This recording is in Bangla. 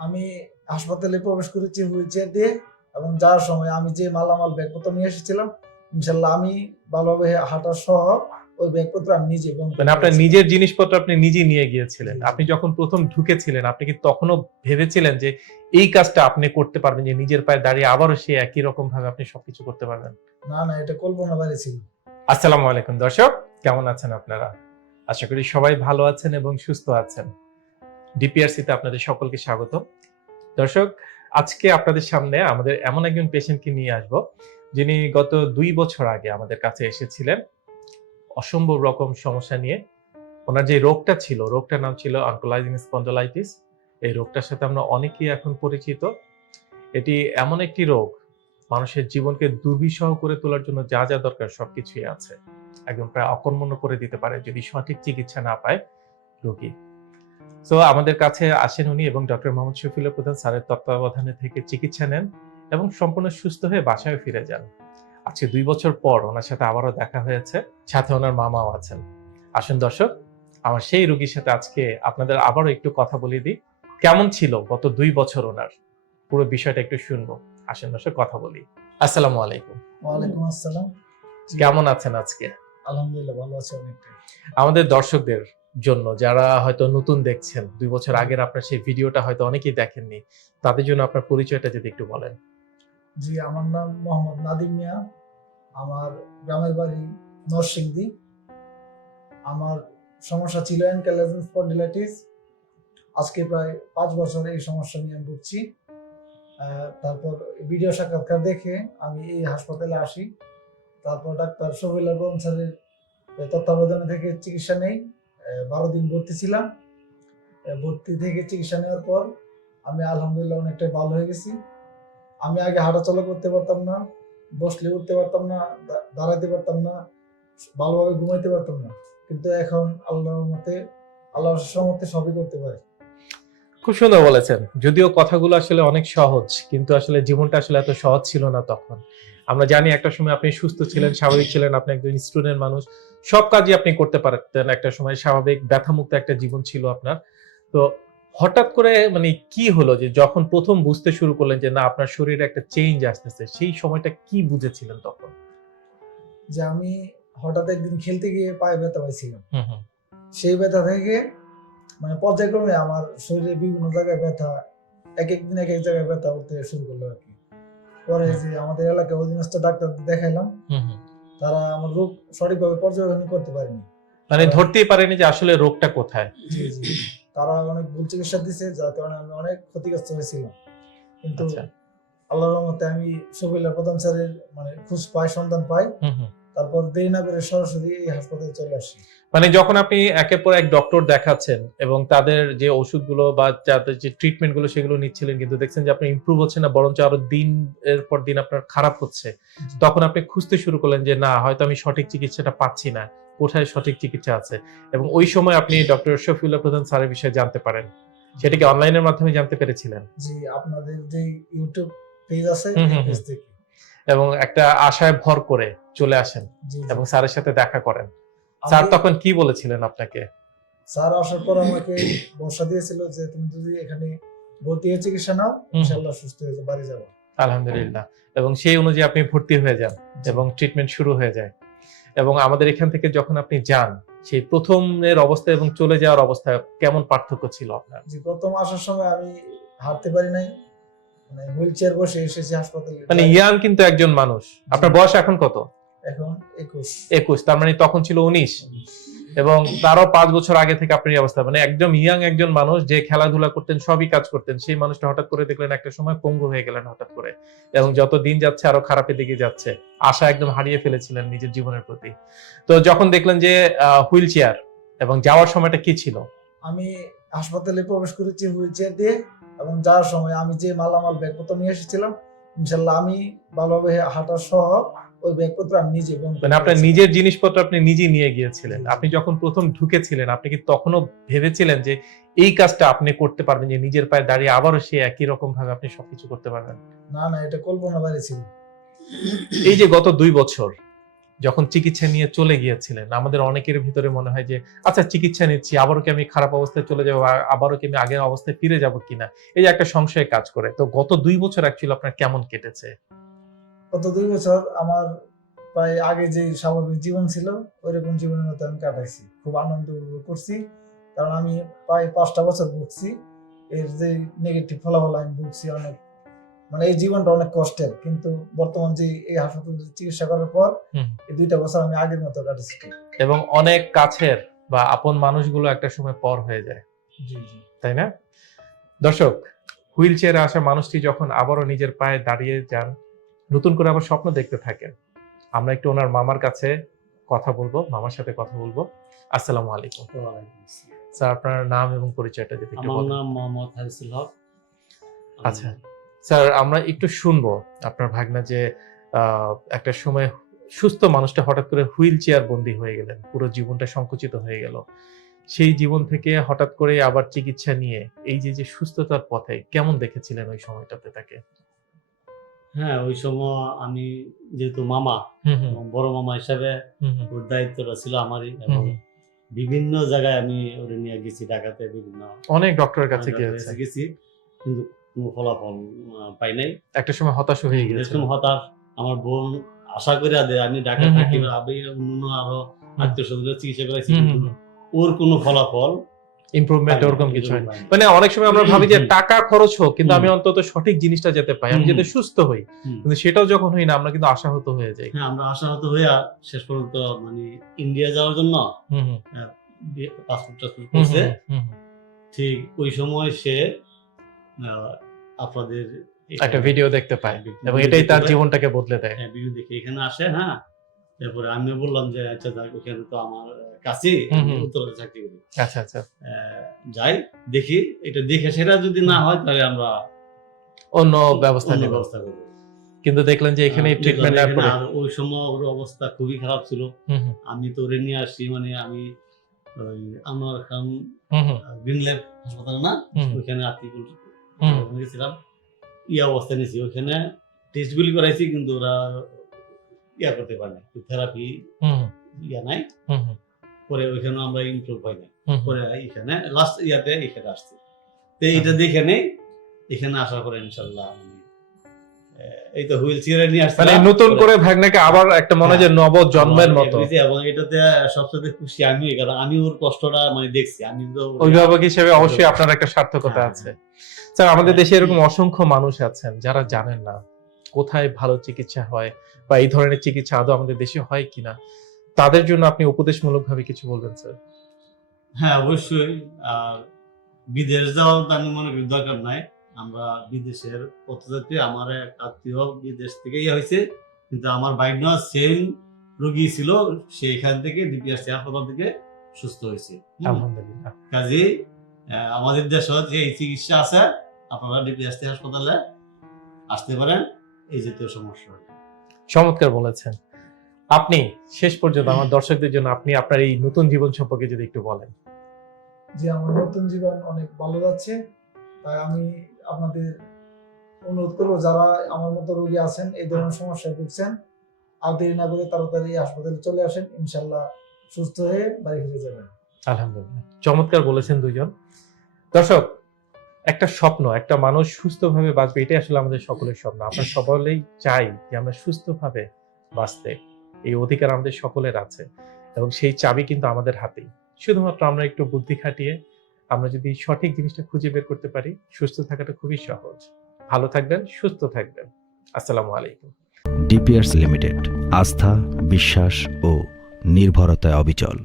আমি হাসপাতালে প্রবেশ করেছি হুইল চেয়ার দিয়ে এবং যাওয়ার সময় আমি যে মালামাল ব্যাগপত্র নিয়ে এসেছিলাম ইনশাল্লাহ আমি ভালোভাবে হাঁটা সহ ওই ব্যাগপত্র আমি নিজে মানে আপনার নিজের জিনিসপত্র আপনি নিজে নিয়ে গিয়েছিলেন। আপনি যখন প্রথম ঢুকেছিলেন আপনি কি তখনও ভেবেছিলেন যে এই কাজটা আপনি করতে পারবেন যে নিজের পায়ে দাঁড়িয়ে আবারও সে একই রকম ভাবে আপনি সবকিছু করতে পারবেন? না না এটা কল্পনা বাইরে ছিল। আসসালামু আলাইকুম দর্শক কেমন আছেন আপনারা? আশা করি সবাই ভালো আছেন এবং সুস্থ আছেন। ডিপিআরসি তে আপনাদের সকলকে স্বাগত। দর্শক, আজকে আপনাদের সামনে আমাদের এমন একজন পেশেন্টকে নিয়ে আসব, যিনি গত দুই বছর আগে আমাদের কাছে এসেছিলেন। অসম্ভব রকম সমস্যা নিয়ে। ওনার যে রোগটা ছিল, রোগটার নাম ছিল আনকোলাইজিং স্পন্ডলাইটিস এই রোগটার সাথে আমরা অনেকেই এখন পরিচিত। এটি এমন একটি রোগ, মানুষের জীবনকে দুর্বিষহ করে তোলার জন্য যা যা দরকার সবকিছুই আছে। একদম প্রায় অকর্মণ্য করে দিতে পারে যদি সঠিক চিকিৎসা না পায় রোগী। তো আমাদের কাছে আসেন উনি এবং ডক্টর মোহাম্মদ শফিউল্লাহ প্রধান স্যারের তত্ত্বাবধানে থেকে চিকিৎসা নেন এবং সম্পূর্ণ সুস্থ হয়ে বাসায় ফিরে যান। আজকে দুই বছর পর ওনার সাথে আবারও দেখা হয়েছে সাথে ওনার মামাও আছেন। আসুন দর্শক আমার সেই রোগীর সাথে আজকে আপনাদের আবারও একটু কথা বলে দিই। কেমন ছিল গত দুই বছর ওনার? পুরো বিষয়টা একটু শুনব। আসেন দর্শক কথা বলি। আসসালামু আলাইকুম। ওয়ালাইকুম আসসালাম। কেমন আছেন আজকে? আলহামদুলিল্লাহ ভালো আছে অনেকটা আমাদের দর্শকদের জন্য, যারা হয়তো নতুন দেখছেন, দুই বছর আগের আপনার সেই ভিডিওটা হয়তো অনেকেই দেখেননি, তাদের জন্য আপনার পরিচয়টা যদি একটু বলেন। জি, আমার নাম মোহাম্মদ নাদিম মিয়া, আমার গ্রামের বাড়ি নরসিংদী। আমার সমস্যা ছিল অ্যানকালাইজিং স্পন্ডিলাইটিস আজকে প্রায় পাঁচ বছর এই সমস্যা নিয়ে আমি ভুগছি। তারপর ভিডিও সাক্ষাৎকার দেখে আমি এই হাসপাতালে আসি। তারপর ডাক্তার শফিলা স্যারের তত্ত্বাবধানে থেকে চিকিৎসা নেই। বারো দিন ভর্তি ছিলাম। ভর্তি থেকে চিকিৎসা নেওয়ার পর আমি আলহামদুলিল্লাহ অনেকটাই ভালো হয়ে গেছি। আমি আগে হাঁটাচলা করতে পারতাম না, বসলে উঠতে পারতাম না দাঁড়াতে পারতাম না, ভালোভাবে ঘুমাইতে পারতাম না। কিন্তু এখন আল্লাহর মতে আল্লাহর সমর্থে সবই করতে পারি। খুব সুন্দর বলেছেন। যদিও কথাগুলো আসলে অনেক সহজ কিন্তু আসলে জীবনটা আসলে এত সহজ ছিল না তখন। আমরা জানি একটা সময় আপনি সুস্থ ছিলেন স্বাভাবিক ছিলেন আপনি একজন স্টুডেন্ট মানুষ। সব কাজই আপনি করতে পারতেন একটা সময় স্বাভাবিক ব্যথামুক্ত একটা জীবন ছিল আপনার। তো হঠাৎ করে মানে কি হলো যে যখন প্রথম বুঝতে শুরু করলেন যে না আপনার শরীরে একটা চেঞ্জ আসতেছে সেই সময়টা কি বুঝেছিলেন তখন? যে আমি হঠাৎ একদিন খেলতে গিয়ে পায়ে ব্যথা পাইছিলাম। সেই ব্যথা থেকে মানে পর্যায়ক্রমে আমার শরীরে বিভিন্ন জায়গায় ব্যথা এক এক দিন এক এক জায়গায় ব্যথা উঠতে শুরু করল আর কি। পরে যে আমাদের এলাকায় অধীনস্থ ডাক্তার দেখাইলাম। তারা আমার রোগ সঠিকভাবে পর্যবেক্ষণ করতে পারেনি। মানে ধরতেই পারেনি যে আসলে রোগটা কোথায়। তারা অনেক ভুল চিকিৎসা দিছে যার কারণে আমি অনেক ক্ষতিগ্রস্ত হয়েছিলাম। কিন্তু আচ্ছা। আল্লাহর রহমতে আমি সবিল্লা প্রধান স্যারের মানে খোঁজ পাই সন্ধান পাই। তারপর দেরি না করে সরাসরি এই হাসপাতালে চলে আসি। মানে যখন আপনি একের পর এক ডক্টর দেখাচ্ছেন এবং তাদের যে ওষুধগুলো বা যাদের যে ট্রিটমেন্টগুলো সেগুলো নিচ্ছিলেন কিন্তু দেখছেন যে আপনি ইমপ্রুভ হচ্ছে না বরঞ্চ আরও দিন এর পর দিন আপনার খারাপ হচ্ছে। তখন আপনি খুঁজতে শুরু করলেন যে না হয়তো আমি সঠিক চিকিৎসাটা পাচ্ছি না। কোথায় সঠিক চিকিৎসা আছে? এবং ওই সময় আপনি ডক্টর শফিউল্লাহ প্রধান স্যারের বিষয়ে জানতে পারেন। সেটাকে অনলাইনের মাধ্যমে জানতে পেরেছিলেন? জি আপনাদের যে ইউটিউব পেজ আছে পেজ থেকে। এবং একটা আশায় ভর করে চলে আসেন। এবং স্যারের সাথে দেখা করেন। স্যার তখন কি বলেছিলেন আপনাকে? স্যার আসার পর আমাকে ভরসা দিয়েছিল যে তুমি যদি এখানে ভর্তি হয়ে চিকিৎসা নাও। ইনশাল্লাহ সুস্থ হয়ে বাড়ি যাব। আলহামদুলিল্লাহ। এবং সেই অনুযায়ী আপনি ভর্তি হয়ে যান এবং ট্রিটমেন্ট শুরু হয়ে যায়। এবং আমাদের এখান থেকে যখন আপনি যান সেই প্রথমের অবস্থা এবং চলে যাওয়ার অবস্থা কেমন পার্থক্য ছিল আপনার? প্রথম আসার সময় আমি হাঁটতে পারি নাই। মানে হুইল চেয়ার বসে এসেছি হাসপাতালে মানে ইয়াং কিন্তু একজন মানুষ। আপনার বয়স এখন কত? এখন একুশ। একুশ তার মানে তখন ছিল উনিশ। এবং তারও পাঁচ বছর আগে থেকে আপনার এই অবস্থা। মানে একদম ইয়াং একজন মানুষ যে খেলাধুলা করতেন সবই কাজ করতেন সেই মানুষটা হঠাৎ করে দেখলেন একটা সময় পঙ্গু হয়ে গেলেন হঠাৎ করে। এবং যত দিন যাচ্ছে আরও খারাপের দিকে যাচ্ছে। আশা একদম হারিয়ে ফেলেছিলেন নিজের জীবনের প্রতি। তো যখন দেখলেন যে হুইল চেয়ার এবং যাওয়ার সময়টা কি ছিল? আমি হাসপাতালে প্রবেশ করেছি হুইল চেয়ার দিয়ে। এবং যাওয়ার সময় আমি যে মালামাল ব্যাগপত্র নিয়ে এসেছিলাম ইনশাল্লাহ আমি ভালোভাবে হাঁটা সহ ওই ব্যাগপত্র আমি নিজে মানে আপনার নিজের জিনিসপত্র আপনি নিজে নিয়ে গিয়েছিলেন। আপনি যখন প্রথম ঢুকেছিলেন আপনি কি তখনও ভেবেছিলেন যে এই কাজটা আপনি করতে পারবেন যে নিজের পায়ে দাঁড়িয়ে আবারও সে একই রকম ভাবে আপনি সবকিছু করতে পারবেন? না না এটা কল্পনা বাইরে ছিল। এই যে গত দুই বছর যখন চিকিৎসা নিয়ে চলে গিয়েছিলেন, আমাদের অনেকের ভিতরে মনে হয় যে আচ্ছা চিকিৎসা নিচ্ছি, আবারও কি আমি খারাপ অবস্থায় চলে যাব আবারও কি আমি আগের অবস্থায় ফিরে যাব কিনা? এই যে একটা সংশয় কাজ করে। তো গত দুই বছর অ্যাকচুয়ালি আপনার কেমন কেটেছে? গত দুই বছর আমার প্রায় আগে যে স্বাভাবিক জীবন ছিল, ওইরকম জীবনের মতো আমি কাটাইছি। খুব আনন্দ উপভোগ করছি। কারণ আমি প্রায় পাঁচটা বছর ভুগছি। এর যে নেগেটিভ ফলাফল আমি ভুগছি অনেক। মানে এই জীবনটা অনেক কষ্টের কিন্তু বর্তমান যে এই হাসপাতালে চিকিৎসা করার পর এই দুইটা বছর আমি আগের মতো কাটাচ্ছি এবং অনেক কাছের বা আপন মানুষগুলো একটা সময় পর হয়ে যায়। তাই না? দর্শক হুইল চেয়ারে আসা মানুষটি যখন আবারও নিজের পায়ে দাঁড়িয়ে যান নতুন করে আবার স্বপ্ন দেখতে থাকেন। আমরা একটু ওনার মামার কাছে কথা বলব মামার সাথে কথা বলব। আসসালামু আলাইকুম। স্যার আপনার নাম এবং পরিচয়টা যদি আমার নাম মোহাম্মদ হারিসুল হক। আচ্ছা। স্যার আমরা একটু শুনব আপনার ভাগনা যে একটা সময় সুস্থ মানুষটা হঠাৎ করে হুইল চেয়ার বন্দী হয়ে গেলেন। পুরো জীবনটা সংকুচিত হয়ে গেল। সেই জীবন থেকে হঠাৎ করে আবার চিকিৎসা নিয়ে এই যে যে সুস্থতার পথে কেমন দেখেছিলেন ওই সময়টাতে তাকে? হ্যাঁ ওই সময় আমি যেহেতু মামা বড় মামা হিসাবে ওর দায়িত্বটা ছিল আমারই এবং বিভিন্ন জায়গায় আমি ওরে নিয়ে গেছি ঢাকাতে বিভিন্ন অনেক ডক্টরের কাছে গেছি। কিন্তু কোনো ফলাফল পাই নাই। একটা সময় হতাশ হয়ে এরকম হতাশ আমার বোন আশা করে দেয় আমি ঢাকা থাকি। অন্য আরও আত্মীয় স্বজনের চিকিৎসা করেছি ওর কোনো ফলাফল ইমপ্রুভমেন্ট ওরকম কিছু হয় মানে অনেক সময় আমরা ভাবি যে টাকা খরচ হোক কিন্তু আমি অন্তত সঠিক জিনিসটা যেতে পাই। আমি যাতে সুস্থ হই। কিন্তু সেটাও যখন হই না আমরা কিন্তু আশাহত হয়ে যাই। হ্যাঁ আমরা আশাহত হইয়া শেষ পর্যন্ত মানে ইন্ডিয়া যাওয়ার জন্য পাসপোর্ট টাসপোর্ট করছে। ঠিক ওই সময় সে আপনাদের একটা ভিডিও দেখতে পায় হ্যাঁ, এবং এটাই তার জীবনটাকে বদলে দেয়। হ্যাঁ ভিডিও দেখে এখানে আসে হ্যাঁ? তারপরে আমিও বললাম যে আচ্ছা ওখানে তো আমার কাছে হুম, হুম। উত্তরে চাকরি করি। আচ্ছা আচ্ছা। যাই দেখি এটা দেখে সেটা যদি না হয় তাহলে আমরা অন্য ব্যবস্থা নেব। ব্যবস্থা করব। কিন্তু দেখলেন যে এখানে ট্রিটমেন্ট এখানে আর ওই সময় ওর অবস্থা খুবই খারাপ ছিল। আমি তো ওরে নিয়ে আসছি মানে আমি ওই আনোয়ার খান হুম, গ্রিনল্যান্ড হাসপাতাল না ওইখানে হুম। গেছিলাম ইয়া অবস্থা নিয়েছি। ওইখানে টেস্টগুলি করাইছি কিন্তু ওরা ইয়া করতে পারে না থেরাপি ইয়া নাই। পরে ওইখানে আমরা ইমপ্রুভ হয় না। পরে এখানে লাস্ট ইয়াতে এখানে আসছি। তো এটা দেখে নেই এখানে আসার পরে ইনশাল্লাহ এই তো হুইল চেয়ারে নিয়ে আসছি মানে নতুন করে ভাগনাকে আবার একটা মনে হয় যে নব জন্মের মতো। এবং এটাতে সবচেয়ে খুশি আমি কারণ আমি ওর কষ্টটা মানে দেখছি। আমি তো অভিভাবক হিসেবে অবশ্যই আপনার একটা সার্থকতা হ্যাঁ, আছে। স্যার আমাদের দেশে এরকম অসংখ্য মানুষ আছেন যারা জানেন না কোথায় ভালো চিকিৎসা হয় বা এই ধরনের চিকিৎসা আদৌ আমাদের দেশে হয় কিনা। তাদের জন্য আপনি উপদেশমূলক ভাবে কিছু বলবেন স্যার? হ্যাঁ অবশ্যই। আর বিদেশ তো আমি মনে করি দরকার নাই। আমরা বিদেশের পথযাত্রী আমার এক আত্মীয় বিদেশ থেকে ইয়ে হয়েছে কিন্তু আমার বাইনা সেম রোগী ছিল সেইখান থেকে ডিপিআরসি হাসপাতাল থেকে সুস্থ হয়েছে। কাজে আমাদের দেশে যে এই চিকিৎসা আছে আপনারা ডিপিআরসি হাসপাতালে আসতে পারেন এই জাতীয় সমস্যা। চমৎকার বলেছেন। আপনি শেষ পর্যন্ত আমার দর্শকদের জন্য আপনি আপনার এই নতুন জীবন সম্পর্কে যদি একটু বলেন। যে আমার নতুন জীবন অনেক ভালো যাচ্ছে তাই আমি আপনাদের অনুরোধ করব, যারা আমার মতো রোগী আছেন, এই ধরনের সমস্যায় ভুগছেন, আর দেরি না করে তাড়াতাড়ি হাসপাতালে চলে আসেন ইনশাল্লাহ সুস্থ হয়ে বাড়ি ফিরে যাবেন। আলহামদুলিল্লাহ। চমৎকার বলেছেন দুজন দর্শক, একটা স্বপ্ন, একটা মানুষ সুস্থভাবে বাঁচবে, এটাই আসলে আমাদের সকলের স্বপ্ন। আমরা সকলেই চাই যে আমরা সুস্থভাবে বাঁচতে। এই অধিকার আমাদের সকলের আছে এবং সেই চাবি কিন্তু আমাদের হাতেই। শুধুমাত্র আমরা একটু বুদ্ধি খাটিয়ে আমরা যদি সঠিক জিনিসটা খুঁজে বের করতে পারি, সুস্থ থাকাটা খুবই সহজ। ভালো থাকবেন, সুস্থ থাকবেন। আসসালামু আলাইকুম। ডিপিয়ার্স লিমিটেড, আস্থা, বিশ্বাস ও নির্ভরতায় অবিচল।